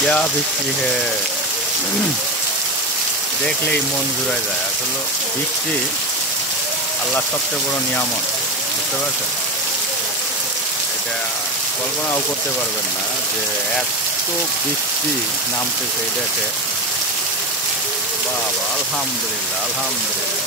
क्या বৃষ্টি হে দেখলেই মন জুড়ে যায়। আসলে বৃষ্টি আল্লাহর সবচেয়ে বড় নিয়ামত, বুঝতে পারছেন? এটা কল্পনাও করতে পারবেন না যে এত বৃষ্টি নামতেছে এই দেশে। বাবা, আলহামদুলিল্লাহ আলহামদুলিল্লাহ।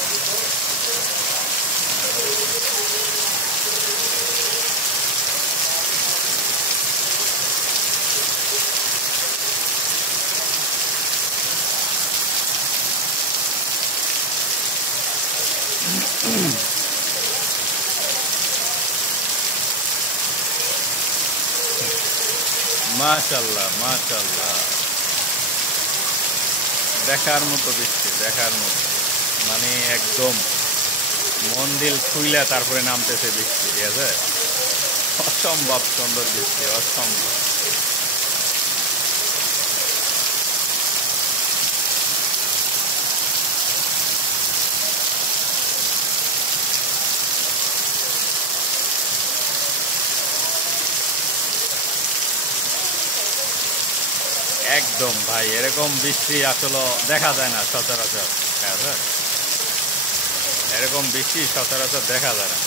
মাশাল্লাহ মাশাল্লাহ, দেখার মতো বৃষ্টি, দেখার মতো। মানে একদম মন দিল ছুইলা তারপরে নামতেছে বৃষ্টি, ঠিক আছে? অসম্ভব সুন্দর বৃষ্টি, অসম্ভব। একদম ভাই, এরকম বৃষ্টি আসলে দেখা যায় না সচরাচর, ঠিক আছে? এরকম বৃষ্টি সচরাচর দেখা যায় না।